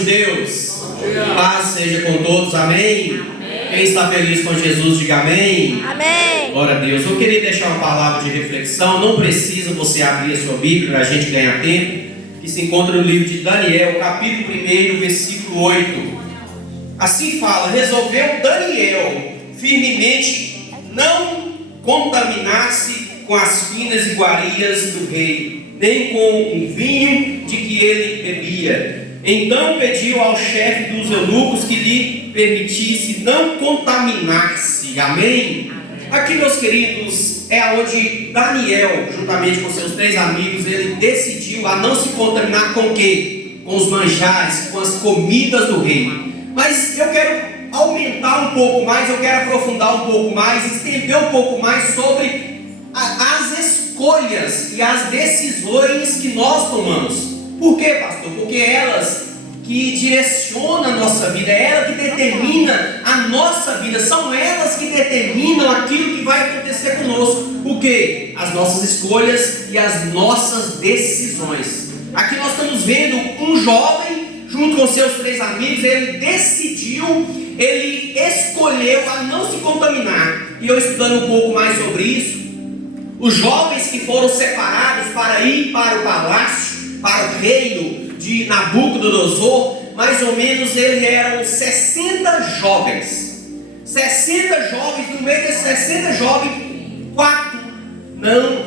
de Deus. Paz seja com todos, amém? Quem está feliz com Jesus, diga amém. Amém. Glória a Deus. Eu queria deixar uma palavra de reflexão. Não precisa você abrir a sua Bíblia para a gente ganhar tempo, que se encontra no livro de Daniel, capítulo 1, versículo 8. Assim fala: resolveu Daniel firmemente não contaminar-se com as finas iguarias do rei, nem com o vinho de que ele bebia. Então pediu ao chefe dos eunucos que lhe permitisse não contaminar-se. Amém? Aqui, meus queridos, é onde Daniel, juntamente com seus 3 amigos, ele decidiu a não se contaminar com o quê? Com os manjares, com as comidas do rei. Mas eu quero aumentar um pouco mais, eu quero aprofundar um pouco mais, estender um pouco mais sobre as escolhas e as decisões que nós tomamos. Por quê, pastor? Porque elas que direcionam a nossa vida, é ela que determina a nossa vida, são elas que determinam aquilo que vai acontecer conosco. O quê? As nossas escolhas e as nossas decisões. Aqui nós estamos vendo um jovem, junto com seus 3 amigos, ele decidiu, ele escolheu a não se contaminar. E eu estudando um pouco mais sobre isso, os jovens que foram separados para ir para o palácio, para o reino de Nabucodonosor, mais ou menos eles eram 60 jovens. 60 jovens, no meio desses 60 jovens, 4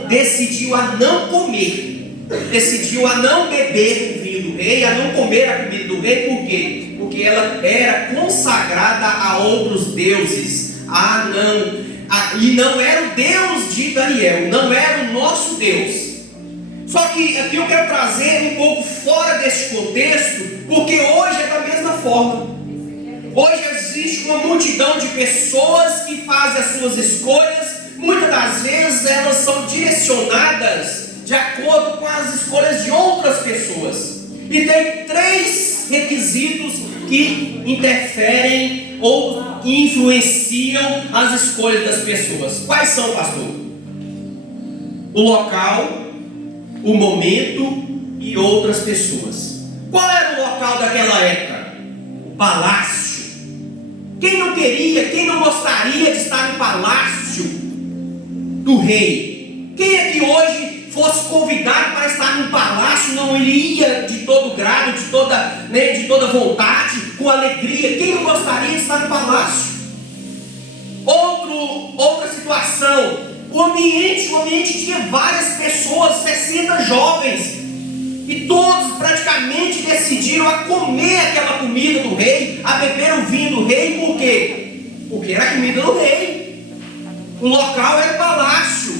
decidiu a não comer, decidiu a não beber o vinho do rei, a não comer a comida do rei. Por quê? Porque ela era consagrada a outros deuses. E não era o Deus de Daniel, não era o nosso Deus. Só que aqui eu quero trazer um pouco fora deste contexto, porque hoje é da mesma forma. Hoje existe uma multidão de pessoas que fazem as suas escolhas. Muitas das vezes elas são direcionadas de acordo com as escolhas de outras pessoas. E tem 3 requisitos que interferem ou influenciam as escolhas das pessoas. Quais são, pastor? O local, o momento e outras pessoas. Qual era o local daquela época? O palácio. Quem não queria, quem não gostaria de estar no palácio do rei? Quem é que hoje fosse convidado para estar no palácio não iria de todo grado, de toda vontade, com alegria? Quem não gostaria de estar no palácio? Outra situação. O ambiente tinha várias pessoas, 60 jovens, e todos praticamente decidiram a comer aquela comida do rei, a beber o vinho do rei. Por quê? Porque era a comida do rei. O local era o palácio.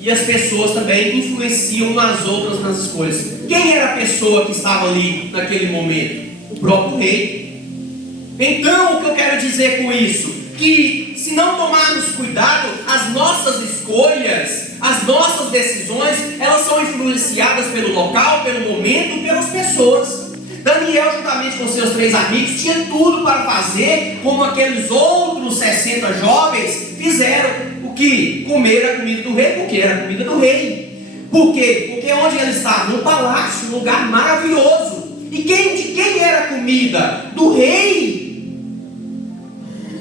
E as pessoas também influenciam umas outras nas escolhas. Quem era a pessoa que estava ali naquele momento? O próprio rei. Então, o que eu quero dizer com isso? Que se não tomarmos cuidado, as nossas escolhas, as nossas decisões, elas são influenciadas pelo local, pelo momento e pelas pessoas. Daniel, juntamente com seus 3 amigos, tinha tudo para fazer como aqueles outros 60 jovens fizeram. O que? Comer a comida do rei, porque era a comida do rei. Por quê? Porque onde eles estavam? No palácio, um lugar maravilhoso. E de quem era a comida? Do rei.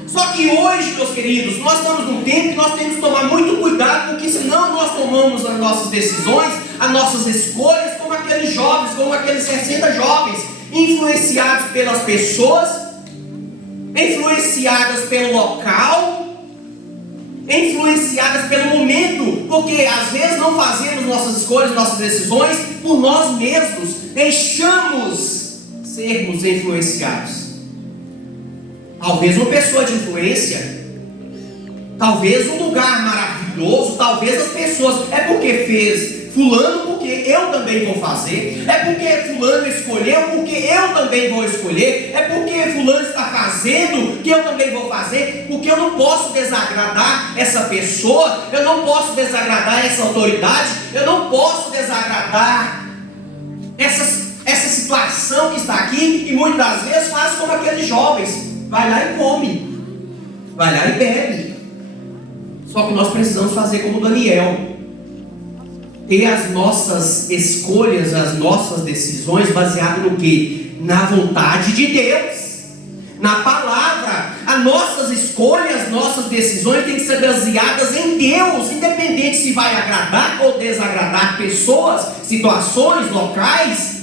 Só que hoje, meus queridos, nós estamos num tempo que nós temos que tomar muito cuidado, porque senão nós tomamos as nossas decisões, as nossas escolhas, como aqueles jovens, como aqueles 60 jovens, influenciados pelas pessoas, influenciadas pelo local, influenciadas pelo momento, porque às vezes não fazemos nossas escolhas, nossas decisões por nós mesmos, deixamos sermos influenciados. Talvez uma pessoa de influência, talvez um lugar maravilhoso, talvez as pessoas, é porque fez fulano, porque eu também vou fazer, é porque fulano escolheu, porque eu também vou escolher, é porque fulano está fazendo, que eu também vou fazer, porque eu não posso desagradar essa pessoa, eu não posso desagradar essa autoridade, eu não posso desagradar essa situação que está aqui. E muitas das vezes faz como aqueles jovens. Vai lá e come, vai lá e bebe. Só que nós precisamos fazer como Daniel, ter as nossas escolhas, as nossas decisões baseadas no que? na vontade de Deus, na palavra. As nossas escolhas, nossas decisões têm que ser baseadas em Deus, independente se vai agradar ou desagradar pessoas, situações, locais.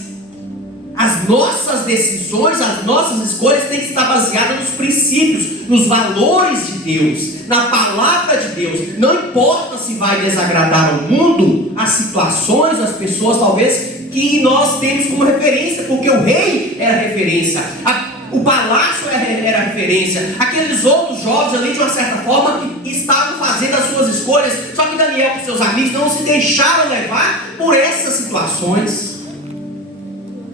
As nossas decisões, as nossas escolhas têm que estar baseadas nos princípios, nos valores de Deus, na palavra de Deus. Não importa se vai desagradar ao mundo, as situações, as pessoas talvez que nós temos como referência, porque o rei era referência, o palácio era referência, aqueles outros jovens ali de uma certa forma estavam fazendo as suas escolhas, só que Daniel com seus amigos não se deixaram levar por essas situações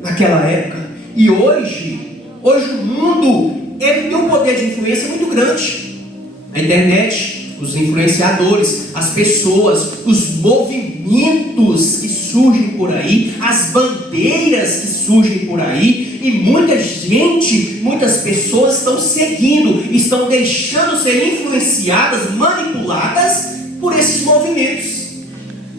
naquela época. E hoje o mundo, ele tem um poder de influência muito grande. A internet, os influenciadores, as pessoas, os movimentos que surgem por aí, as bandeiras que surgem por aí, e muita gente, muitas pessoas estão seguindo, estão deixando ser influenciadas, manipuladas por esses movimentos.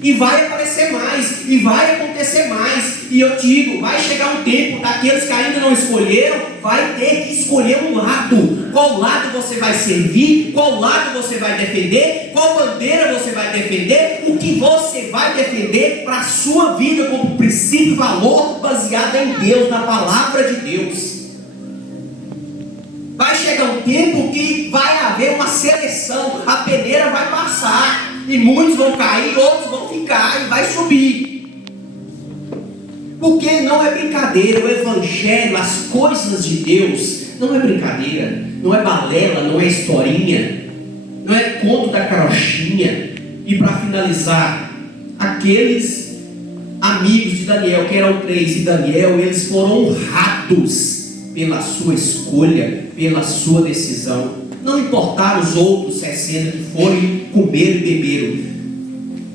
E vai aparecer mais, e vai acontecer mais. E eu digo, vai chegar um tempo daqueles que ainda não escolheram, vai ter que escolher um lado. Qual lado você vai servir? Qual lado você vai defender? Qual bandeira você vai defender? O que você vai defender para a sua vida como princípio e valor baseado em Deus, na palavra de Deus. Vai chegar um tempo que vai haver uma seleção, a peneira vai passar. E muitos vão cair, outros vão ficar e vai subir. Porque não é brincadeira, o evangelho, as coisas de Deus, não é brincadeira, não é balela, não é historinha, não é conto da carochinha. E para finalizar, aqueles amigos de Daniel, que eram 3 de Daniel, eles foram honrados pela sua escolha, pela sua decisão. Não importaram os outros 60 que foram comer e beberam.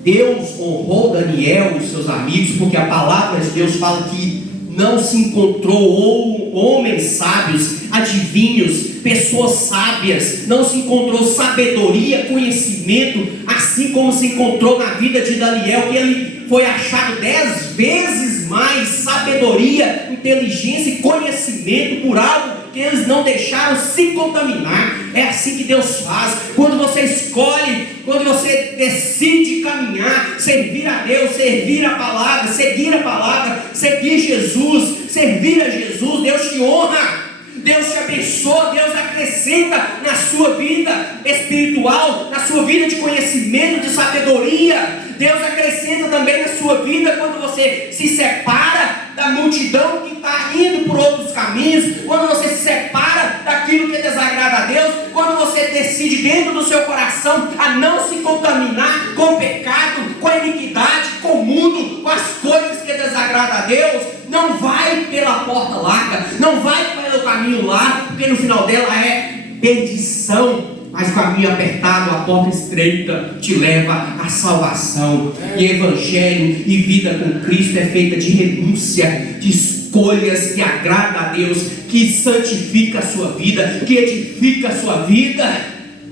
Deus honrou Daniel e seus amigos, porque a palavra de Deus fala que não se encontrou homens sábios, adivinhos, pessoas sábias, não se encontrou sabedoria, conhecimento, assim como se encontrou na vida de Daniel, que ele foi achado 10 vezes mais sabedoria, inteligência e conhecimento por algo que eles não deixaram se contaminar. É assim que Deus faz. Quando você escolhe, quando você decide caminhar, servir a Deus, servir a palavra, seguir Jesus, servir a Jesus, Deus te honra, Deus te abençoa, Deus acrescenta na sua vida espiritual, na sua vida de conhecimento, de sabedoria. Deus acrescenta também na sua vida quando você se separa da multidão que está indo por outros caminhos, quando você se separa daquilo que desagrada a Deus, quando você decide dentro do seu coração a não se contaminar com o pecado, com a iniquidade, com o mundo, com as coisas que desagradam a Deus. Não vai pela porta larga, não vai pelo caminho largo, porque no final dela é perdição. Mas o caminho apertado, a porta estreita te leva à salvação. E evangelho e vida com Cristo é feita de renúncia, de escolhas que agradam a Deus, que santifica a sua vida, que edifica a sua vida.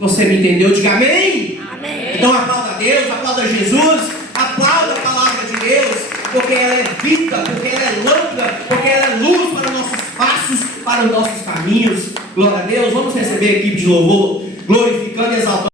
Você me entendeu? Diga amém. Amém. Então aplauda a Deus, aplauda Jesus, aplauda a palavra de Deus, porque ela é vida, porque ela é lâmpada, porque ela é luz para os nossos passos, para os nossos caminhos. Glória a Deus. Vamos receber a equipe de louvor glorificando e exaltando